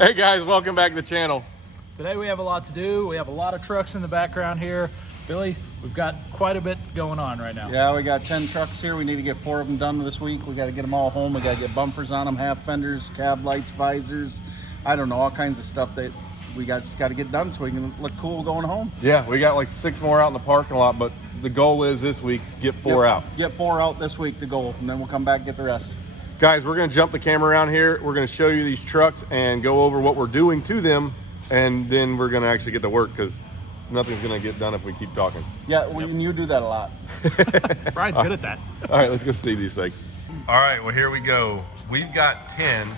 Hey guys, welcome back to the channel. Today we have a lot to do. We have a lot of trucks in the background here. Billy, we've got quite a bit going on right now. Yeah, we got 10 trucks here. We need to get 4 of them done this week. We got to get them all home. We got to get bumpers on them, half fenders, cab lights, visors. I don't know, all kinds of stuff that we just got to get done so we can look cool going home. Yeah, we got like 6 more out in the parking lot, but the goal is this week, get 4 out. Get 4 out this week, the goal, and then we'll come back and get the rest. Guys, we're gonna jump the camera around here. We're gonna show you these trucks and go over what we're doing to them, and then we're gonna actually get to work because nothing's gonna get done if we keep talking. Yeah, and you do that a lot. Brian's good at that. All right, let's go see these things. All right, well, here we go. We've got 10.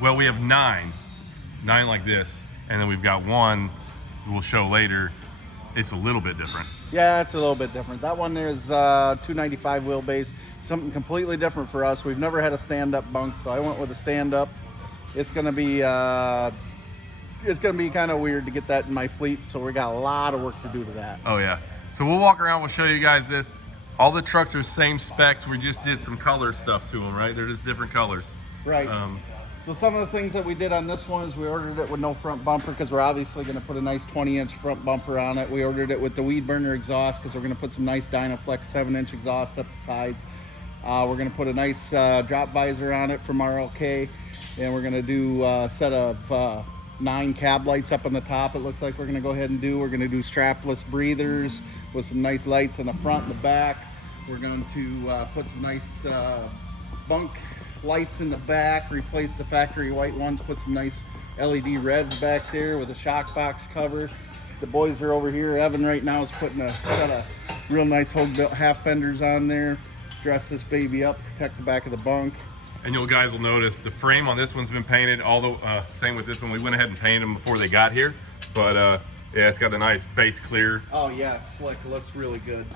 Well, we have 9 like this, and then we've got 1 we'll show later. It's a little bit different. Yeah, it's a little bit different. That one is 295 wheelbase, something completely different for us. We've never had a stand-up bunk, so I went with a stand-up. It's gonna be kind of weird to get that in my fleet, so we got a lot of work to do to that. Oh yeah. So we'll walk around. We'll show you guys this. All the trucks are same specs. We just did some color stuff to them, right? They're just different colors. Right. So some of the things that we did on this one is we ordered it with no front bumper because we're obviously going to put a nice 20-inch front bumper on it. We ordered it with the weed burner exhaust because we're going to put some nice Dynaflex 7-inch exhaust up the sides. We're going to put a nice drop visor on it from RLK, and we're going to do a set of 9 cab lights up on the top. It looks like we're going to go ahead and do. We're going to do strapless breathers with some nice lights in the front and the back. We're going to put some nice bunk lights in the back, replace the factory white ones, put some nice LED reds back there with a shock box cover. The boys are over here. Evan right now is putting a set of real nice Hogue-built half fenders on there. Dress this baby up, protect the back of the bunk. And you guys will notice the frame on this one's been painted. Although same with this one, we went ahead and painted them before they got here. But yeah, it's got the nice base clear. Oh yeah, it's slick. It looks really good.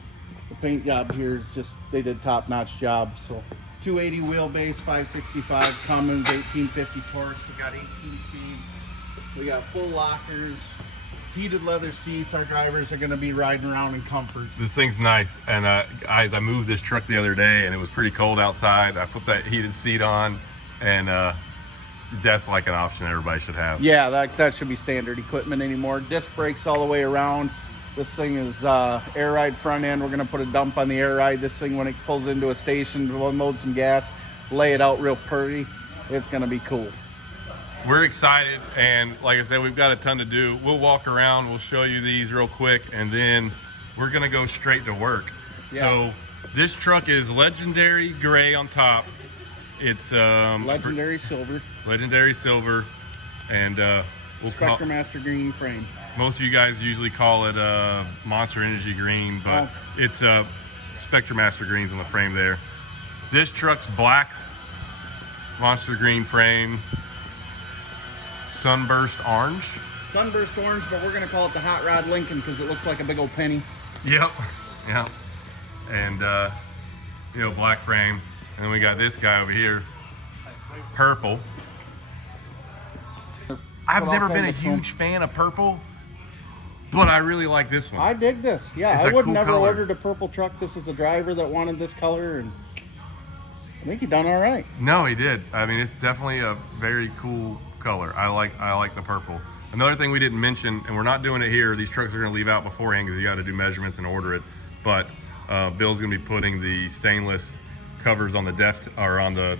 The paint job here is just, they did top-notch job. So 280 wheelbase, 565 Cummins, 1850 torques. We got 18 speeds. We got full lockers, heated leather seats. Our drivers are going to be riding around in comfort. This thing's nice. And guys, I moved this truck the other day and it was pretty cold outside. I put that heated seat on, and that's like an option everybody should have. Yeah, that should be standard equipment anymore. Disc brakes all the way around. This thing is air ride front end. We're going to put a dump on the air ride. This thing, when it pulls into a station, we'll unload some gas, lay it out real pretty. It's going to be cool. We're excited, and like I said, we've got a ton to do. We'll walk around, we'll show you these real quick, and then we're going to go straight to work. Yeah. So this truck is legendary gray on top. It's legendary silver. Legendary silver, and we'll Spectrum Master green frame. Most of you guys usually call it Monster Energy green, but it's Spectrum Master greens on the frame there. This truck's black Monster green frame, sunburst orange. Sunburst orange, but we're going to call it the Hot Rod Lincoln because it looks like a big old penny. Yep, yeah. And you know, black frame. And then we got this guy over here, purple. I've never been a huge fan of purple, but I really like this one. I dig this. Yeah, it's I would cool never color. ordered a purple truck. This is a driver that wanted this color, and I think he done all right. No, he did. I mean, it's definitely a very cool color. I like the purple. Another thing we didn't mention, and we're not doing it here, these trucks are going to leave out beforehand because you got to do measurements and order it. But Bill's going to be putting the stainless covers on the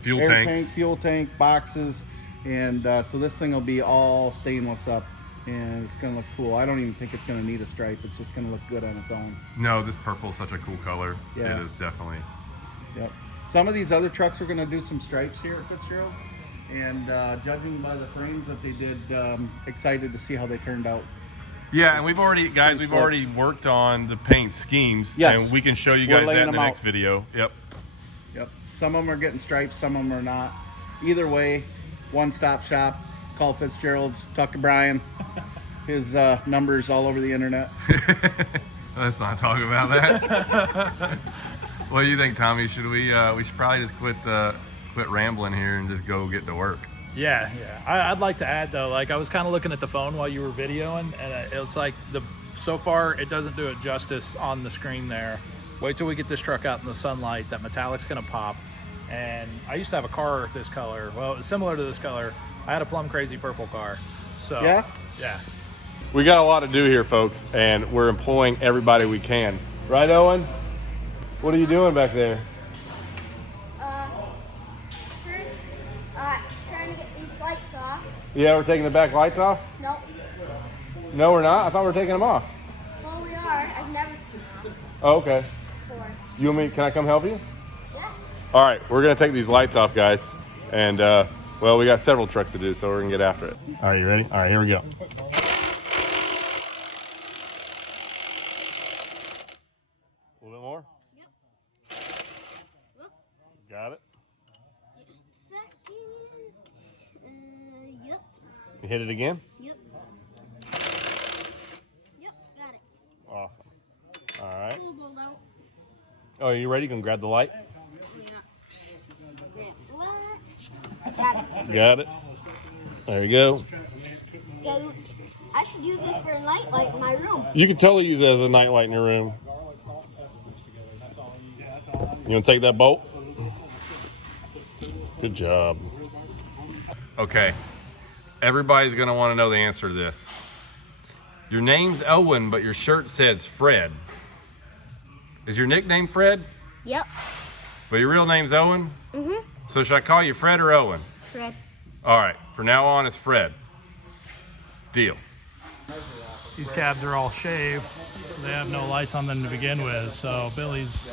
fuel Air tanks. tank, fuel tank, boxes, and so this thing will be all stainless up, and it's going to look cool. I don't even think it's going to need a stripe. It's just going to look good on its own. No, this purple is such a cool color. Yeah. It is definitely. Yep. Some of these other trucks are going to do some stripes here at Fitzgerald, and judging by the frames that they did, excited to see how they turned out. Yeah, and we've already worked on the paint schemes. Yes. And we can show you guys that in the next out. video. Yep. Yep. Some of them are getting stripes, some of them are not. Either way, one-stop shop. Call Fitzgerald's, talk to Brian. His number's all over the internet. Let's not talk about that. What do you think, Tommy? Should we should probably just quit rambling here and just go get to work? Yeah. I'd like to add though, like I was kind of looking at the phone while you were videoing, and it's like so far it doesn't do it justice on the screen there. Wait till we get this truck out in the sunlight. That metallic's gonna pop. And I used to have a car this color. Well, it was similar to this color I had a plum crazy purple car. So Yeah? yeah. We got a lot to do here, folks, and we're employing everybody we can. Right, Owen? What are you doing back there? First, trying to get these lights off. Yeah, we're taking the back lights off? Nope. No, we're not. I thought we were taking them off. Well, we are. I've never Oh, okay. before. You want me? Can I come help you? Yeah. All right, we're gonna take these lights off, guys, and well, we got several trucks to do, so we're gonna get after it. All right, you ready? All right, here we go. A little bit more. Yep. Whoop. Got it. Just a second. Yep. You hit it again. Yep. Yep. Got it. Awesome. All right. A little bold out. Oh, are you ready? You can grab the light. Yeah. What? Got it. Got it. There you go. Go. I should use this for a night light in my room. You can totally use it as a night light in your room. You want to take that bolt? Good job. Okay. Everybody's going to want to know the answer to this. Your name's Owen, but your shirt says Fred. Is your nickname Fred? Yep. But your real name's Owen? Mm-hmm. So should I call you Fred or Owen? Fred. All right. From now on, it's Fred. Deal. These cabs are all shaved. They have no lights on them to begin with. So Billy's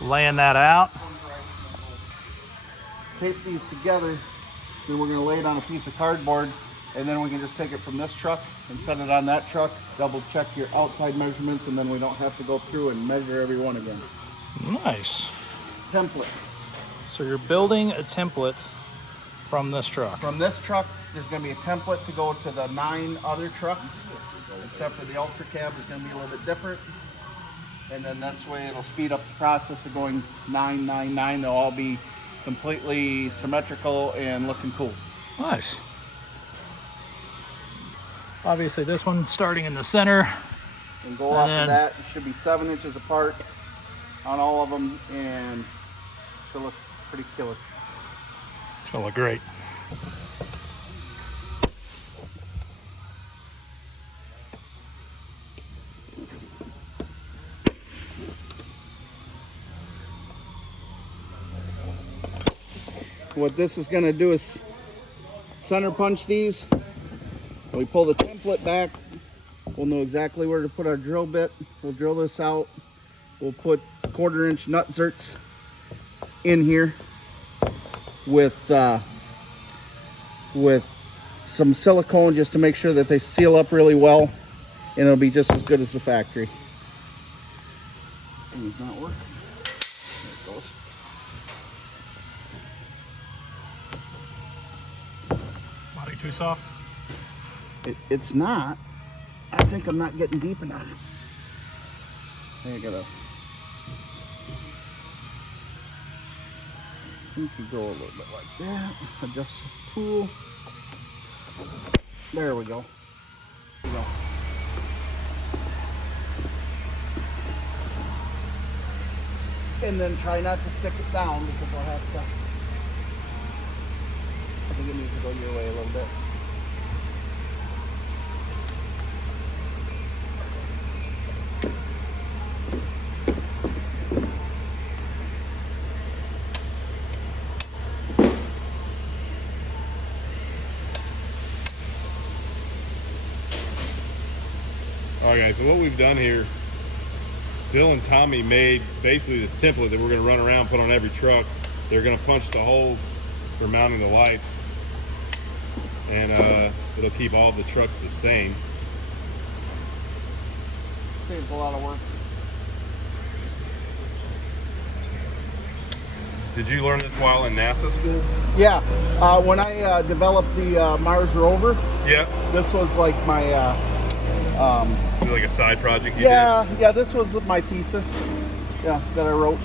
laying that out. Tape these together, then we're gonna lay it on a piece of cardboard, and then we can just take it from this truck and set it on that truck, double check your outside measurements, and then we don't have to go through and measure every one again. Nice. Template. So you're building a template from this truck. From this truck, there's gonna be a template to go to the 9 other trucks, except for the Ultra Cab is gonna be a little bit different. And then this way it'll speed up the process of going 9, 9, 9. They'll all be completely symmetrical and looking cool. Nice. Obviously this one starting in the center. And go off then- of that, it should be 7 inches apart on all of them, and should look pretty killer. It's gonna look great. What this is going to do is center punch these. When we pull the template back, we'll know exactly where to put our drill bit. We'll drill this out. We'll put 1/4 inch nut zerts in here with some silicone just to make sure that they seal up really well, and it'll be just as good as the factory. This thing's not working. There it goes. Body too soft? It's not. I think I'm not getting deep enough. There you go. I think you go a little bit like that. Adjust this tool. There we go. There we go. And then try not to stick it down because I'll have to. I think it needs to go your way a little bit. All right, guys, so what we've done here, Bill and Tommy made basically this template that we're going to run around, put on every truck. They're going to punch the holes for mounting the lights, and it'll keep all the trucks the same. Saves a lot of work. Did you learn this while in NASA school? Yeah, when I developed the Mars rover, Yeah. this was like my Like a side project you yeah, this was my thesis. Yeah, that I wrote.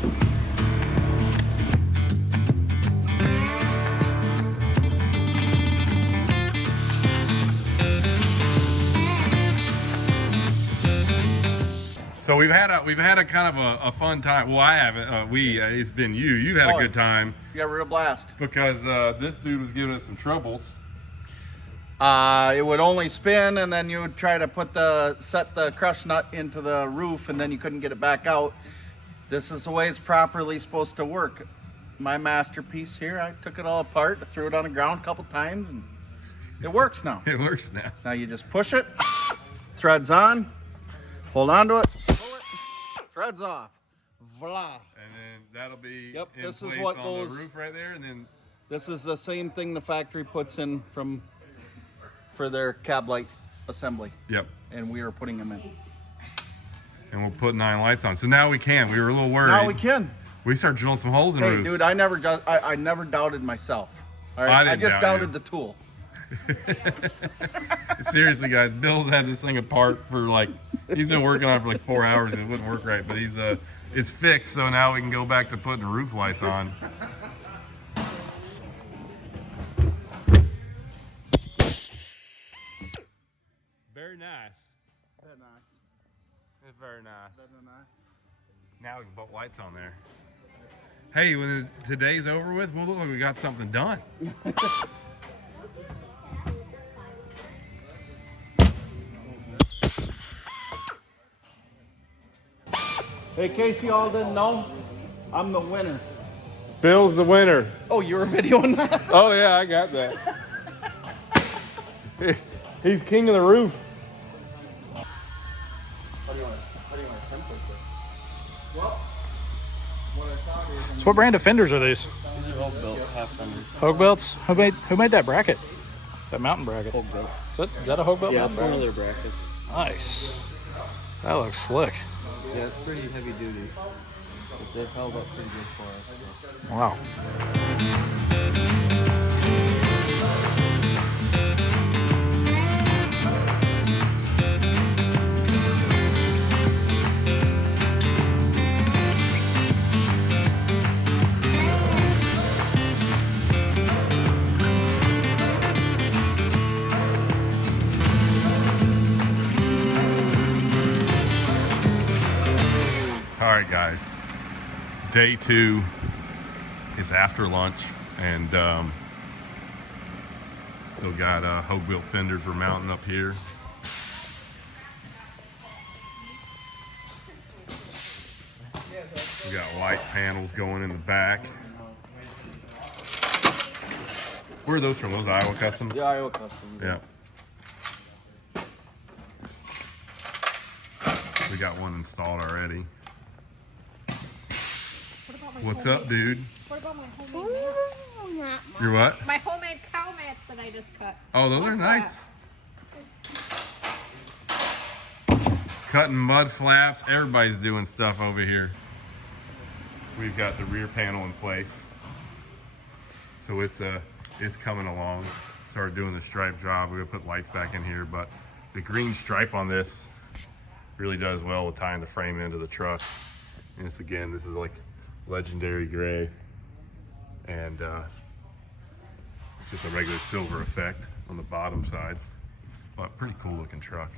So we've had a kind of a fun time. Well, I haven't. It's been you. You've had a Oh, good time Yeah, real blast. because this dude was giving us some troubles, It would only spin, and then you would try to set the crush nut into the roof, and then you couldn't get it back out. This is the way it's properly supposed to work. My masterpiece here, I took it all apart, threw it on the ground a couple times, and it works now. It works now. Now you just push it, threads on, hold on to it, pull it, threads off. Voila. And then that'll be Yep, in this is place what on goes- the roof right there, and then This is the same thing the factory puts in for their cab light assembly, yep. and we are putting them in. And we'll put 9 lights on. So now we can. We were a little worried. Now we can. We start drilling some holes in Hey, roofs. dude, I never doubted myself. All I right, didn't just doubt doubted you. the tool. Seriously, guys, Bill's had this thing apart for like, he's been working on it for like 4 hours. It wouldn't work right, but it's fixed. So now we can go back to putting roof lights on. Very nice. Very nice. It's very nice. Very nice. Now we can put lights on there. Hey, when today's over with, we'll look like we got something done. Hey, in case you all didn't know, I'm the winner. Bill's the winner. Oh, you were videoing that? Oh yeah, I got that. He's king of the roof. How do you want to template this? Well, what I thought is... So what brand of fenders are these? These are Hogue built half fenders. Hogue belts? Who made that bracket? That mountain bracket? Hogue built. Is that a Hogue belt? Yeah, mountain it's one of bracket? their brackets. Nice. That looks slick. Yeah, it's pretty heavy duty. But they've held up pretty good for us. So. Wow. All right, guys. Day 2 is after lunch, and still got Hogue built fenders we're mounting up here. We got light panels going in the back. Where are those from? Those Iowa Customs? The Iowa Custom. Yeah. We got one installed already. What's up, dude? What about my homemade mats? You're what? My homemade cow mats that I just cut. Oh, those are nice. Cutting mud flaps. Everybody's doing stuff over here. We've got the rear panel in place. So it's coming along. Started doing the stripe job. We're gonna put lights back in here, but the green stripe on this really does well with tying the frame into the truck. And this is like legendary gray, and it's just a regular silver effect on the bottom side, but pretty cool looking truck.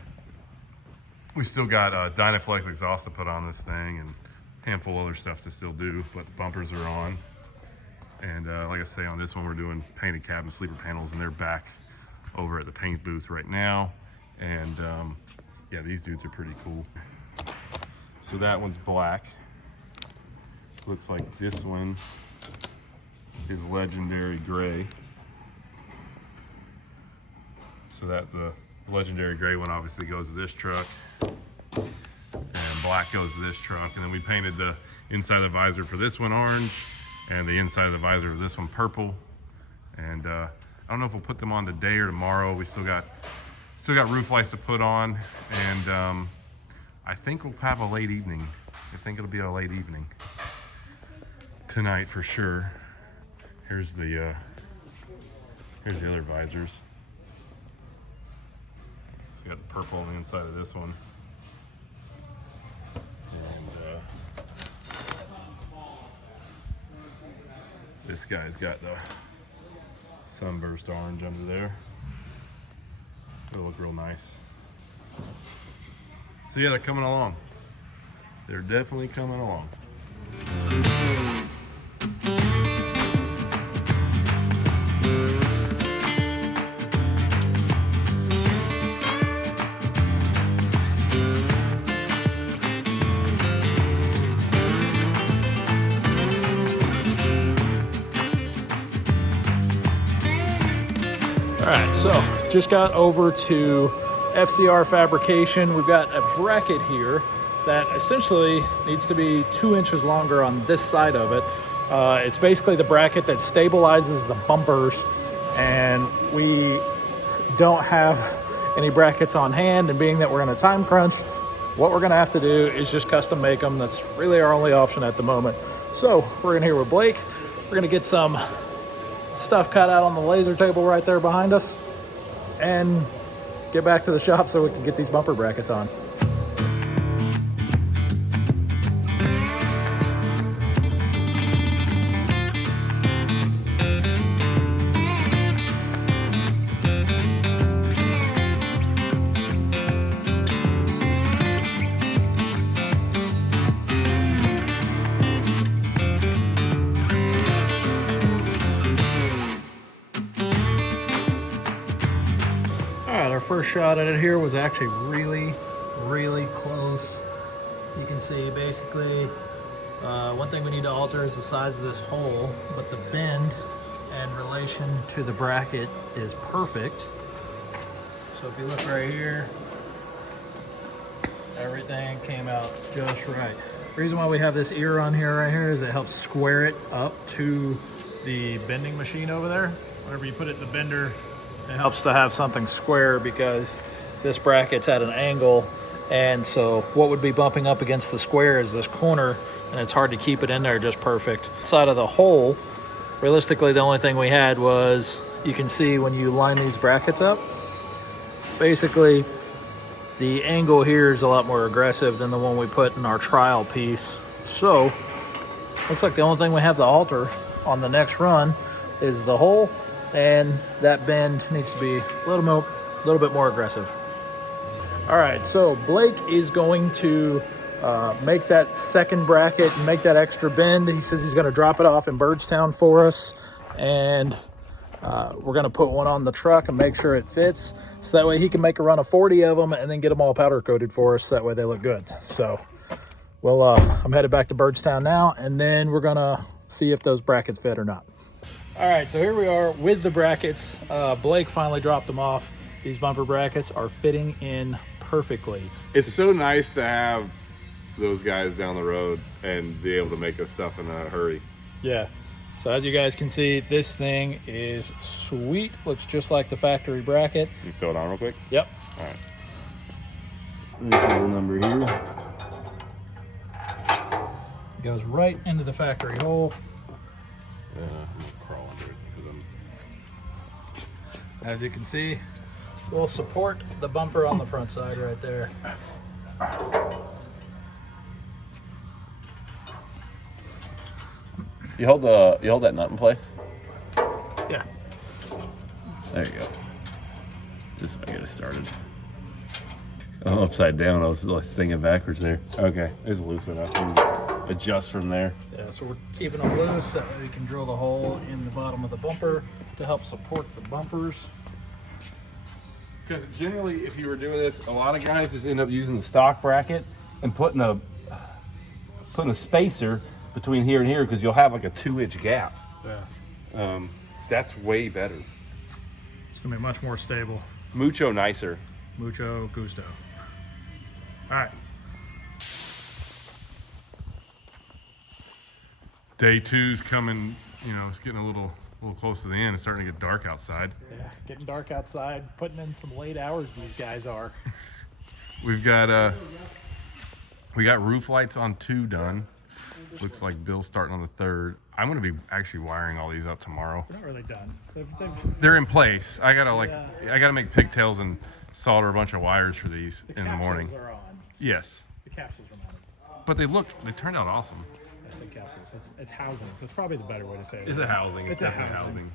We still got Dynaflex exhaust to put on this thing, and a handful of other stuff to still do, but the bumpers are on. And like I say, on this one we're doing painted cabin sleeper panels, and they're back over at the paint booth right now. And yeah, these dudes are pretty cool. So that one's black. Looks like this one is legendary gray. So that the legendary gray one obviously goes to this truck, and black goes to this truck. And then we painted the inside of the visor for this one orange, and the inside of the visor for this one purple. And I don't know if we'll put them on today or tomorrow. We still got roof lights to put on, and I think we'll have a late evening. I think it'll be a late evening tonight for sure. Here's the other visors. So we got the purple on the inside of this one, and this guy's got the sunburst orange under there. It'll look real nice. So yeah, they're coming along. They're definitely coming along. All right, so just got over to FCR Fabrication. We've got a bracket here that essentially needs to be 2 inches longer on this side of it. It's basically the bracket that stabilizes the bumpers, and we don't have any brackets on hand, and being that we're in a time crunch, what we're gonna have to do is just custom make them. That's really our only option at the moment. So we're in here with Blake. We're gonna get some stuff cut out on the laser table right there behind us and get back to the shop so we can get these bumper brackets on. Our first shot at it here was actually really close. You can see basically one thing we need to alter is the size of this hole, but the bend in relation to the bracket is perfect. So if you look right here, everything came out just right. The reason why we have this ear on here right here is it helps square it up to the bending machine over there. Whenever you put it in the bender, it helps to have something square because this bracket's at an angle, and so what would be bumping up against the square is this corner, and it's hard to keep it in there just perfect. Side of the hole, realistically the only thing we had was, you can see when you line these brackets up, basically the angle here is a lot more aggressive than the one we put in our trial piece. So looks like the only thing we have to alter on the next run is the hole, and that bend needs to be a little bit more aggressive. All right, so Blake is going to make that second bracket and make that extra bend. He says he's going to drop it off in Birdstown for us, and we're going to put one on the truck and make sure it fits, so that way he can make a run of 40 of them and then get them all powder coated for us, so that way they look good. So well, I'm headed back to Birdstown now, and then we're going to see if those brackets fit or not. All right, so here we are with the brackets. Blake finally dropped them off. These bumper brackets are fitting in perfectly. It's so nice to have those guys down the road and be able to make us stuff in a hurry. Yeah, so as you guys can see, this thing is sweet. Looks just like the factory bracket. You throw it on real quick? Yep. All right. There's a little number here. It goes right into the factory hole. I'm gonna crawl under it because As you can see, we'll support the bumper on the front side right there. You hold that nut in place? Yeah. There you go. Just so I get it started. I'm upside down. I was thinking backwards there. Okay, it's loose enough. And adjust from there. Yeah, so we're keeping them loose so that we can drill the hole in the bottom of the bumper to help support the bumpers. Because generally, if you were doing this, a lot of guys just end up using the stock bracket and putting a spacer between here and here, because you'll have like a 2-inch gap. Yeah. That's way better. It's gonna be much more stable. Mucho nicer. Mucho gusto. All right. Day 2's coming. You know, it's getting a little close to the end. It's starting to get dark outside. Yeah, getting dark outside, putting in some late hours these guys are. We got roof lights on 2 done. Looks like Bill's starting on the 3rd. I'm gonna be actually wiring all these up tomorrow. They're not really done. They're in place. I gotta make pigtails and solder a bunch of wires for these in the morning. Capsules are on. Yes, The capsules are mounted. but they turned out awesome. I say capsules. It's housing. That's probably the better way to say it. It's a housing. It's It's a definitely housing.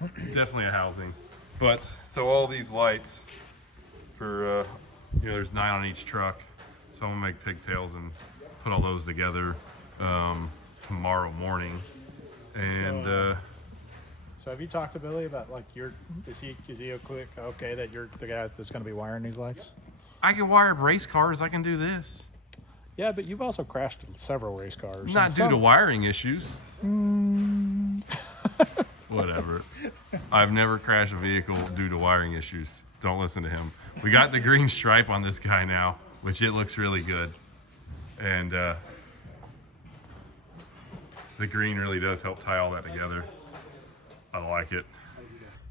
housing. Definitely a housing. But so all these lights for there's 9 on each truck. So I'm gonna make pigtails and put all those together tomorrow morning. And So have you talked to Billy about like is he okay that you're the guy that's going to be wiring these lights? I can wire race cars. I can do this. Yeah, but you've also crashed several race cars. Not due to wiring issues. Whatever. I've never crashed a vehicle due to wiring issues. Don't listen to him. We got the green stripe on this guy now, which it looks really good. And the green really does help tie all that together. I like it.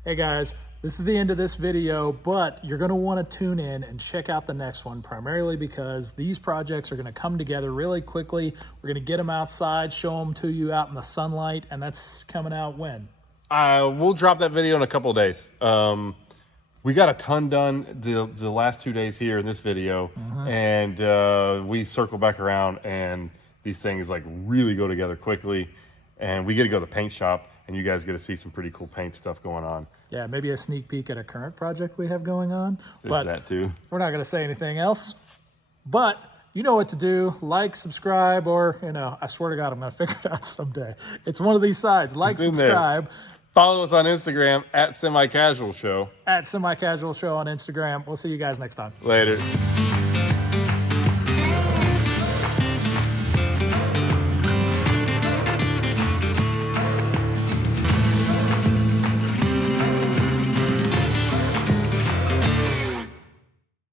Hey guys, this is the end of this video, but you're going to want to tune in and check out the next one, primarily because these projects are going to come together really quickly. We're going to get them outside, show them to you out in the sunlight, and that's coming out when? We'll drop that video in a couple of days. We got a ton done the last 2 days here in this video, and we circle back around, and these things like really go together quickly, and we get to go to the paint shop, and you guys get to see some pretty cool paint stuff going on. Yeah, maybe a sneak peek at a current project we have going on. There's that too. We're not going to say anything else, but you know what to do. Like, subscribe, or, I swear to God, I'm going to figure it out someday. It's one of these sides. Like, subscribe. Follow us on Instagram at Semi Casual Show. At Semi Casual Show on Instagram. We'll see you guys next time. Later.